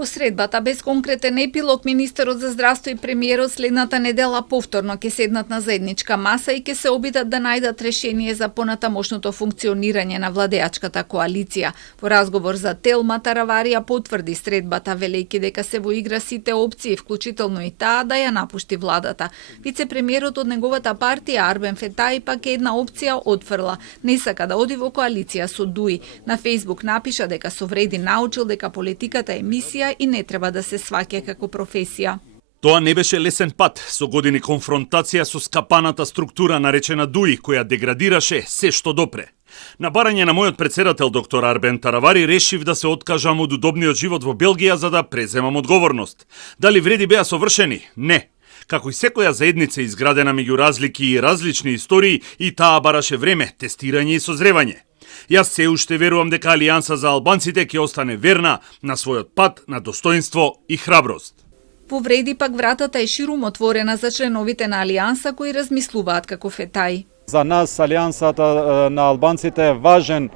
По средбата без конкретен епилог, министерот за здравство и премиерот следната недела повторно ќе седнат на заедничка маса и ќе се обидат да најдат решение за понатамошното функционирање на владеачката коалиција. Во разговор за Телма, Тараварија потврди средбата, велејќи дека се во игра сите опции, вклучително и таа да ја напушти владата. Вице-премиерот од неговата партија Арбен Фетаи пак една опција отфрла. Не сака да оди во коалиција со Дуи. На Фејсбук напиша дека со Вреди научил дека политиката е мисија и не треба да се сваќа како професија. Тоа не беше лесен пат, со години конфронтација со скапаната структура наречена Дуи, која деградираше се што допре. На барање на мојот председател доктор Арбен Таравари решив да се откажам од удобниот живот во Белгија за да преземам одговорност. Дали Вреди беа совршени? Не. Како и секоја заедница изградена меѓу разлики и различни истории, и таа бараше време, тестирање и созревање. Јас се уште верувам дека Алијанса за албанците ќе остане верна на својот пат на достоинство и храброст. Во Вреди пак вратата е ширум отворена за членовите на Алијанса кои размислуваат како Фетаи. За нас Алијансата на албанците е важен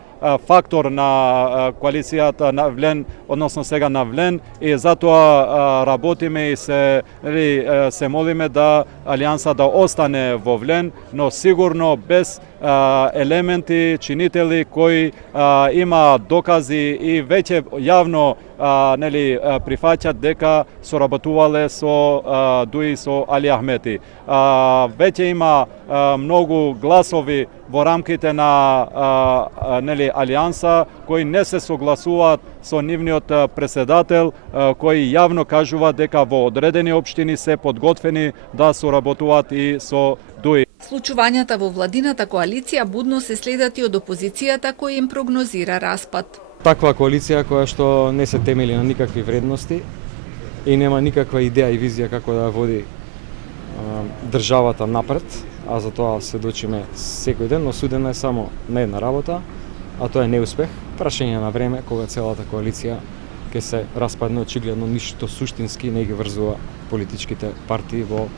фактор на коалицијата на Влен, односно сега на Влен, и затоа работиме и се молиме да Алијанса да остане во Влен, но сигурно без елементи, чинители кои има докази и веќе јавно прифаќат дека соработувале со Дуи, со Али Ахмети. Веќе има многу гласови во рамките на Алијанса кои не се согласуваат со нивниот председател, кои јавно кажува дека во одредени општини се подготвени да соработуваат и со Дуи. Случувањата во владината коалиција будно се следат и од опозицијата која им прогнозира распад. Таква коалиција која што не се темели на никакви вредности и нема никаква идеја и визија како да води државата напред, а за тоа сведочиме секој ден, но судена е само на една работа, а тоа е неуспех, прашање на време кога целата коалиција ќе се распадне. Очигледно ништо суштински не ги врзува политичките партии во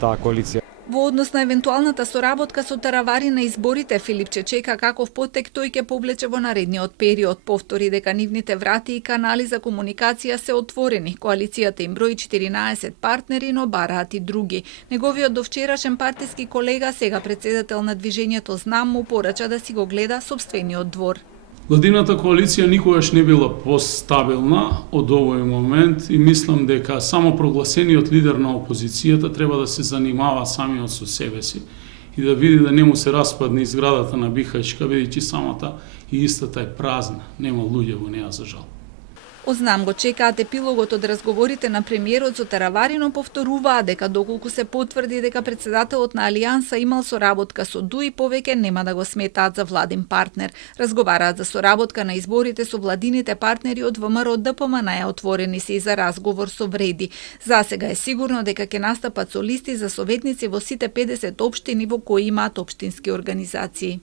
таа коалиција. Во однос на евентуалната соработка со Таравари на изборите, Филипче чека каков потек тој ќе повлече во наредниот период. Повтори дека нивните врати и канали за комуникација се отворени. Коалицијата им брои 14 партнери, но бараат и други. Неговиот довчерашен партиски колега, сега председател на движењето Знам, му порача да си го гледа сопствениот двор. Владината коалиција никогаш не била постабилна од овој момент и мислам дека само прогласениот лидер на опозицијата треба да се занимава самиот со себе си и да види да не му се распадне изградата на Бихајчка, бидејќи самата и истата е празна, нема луѓе во неа за жал. Ознам го чекаат епилогот од разговорите на премиерот со Таравари, но повторуваат дека доколку се потврди дека председателот на Алијанса имал соработка со Дуи, повеќе нема да го сметаат за владин партнер. Разговараат за соработка на изборите со владините партнери од ВМРО ДПМН, отворени се и за разговор со Вреди. Засега е сигурно дека ќе настапат со листи за советници во сите 50 општини во кои имаат општински организации.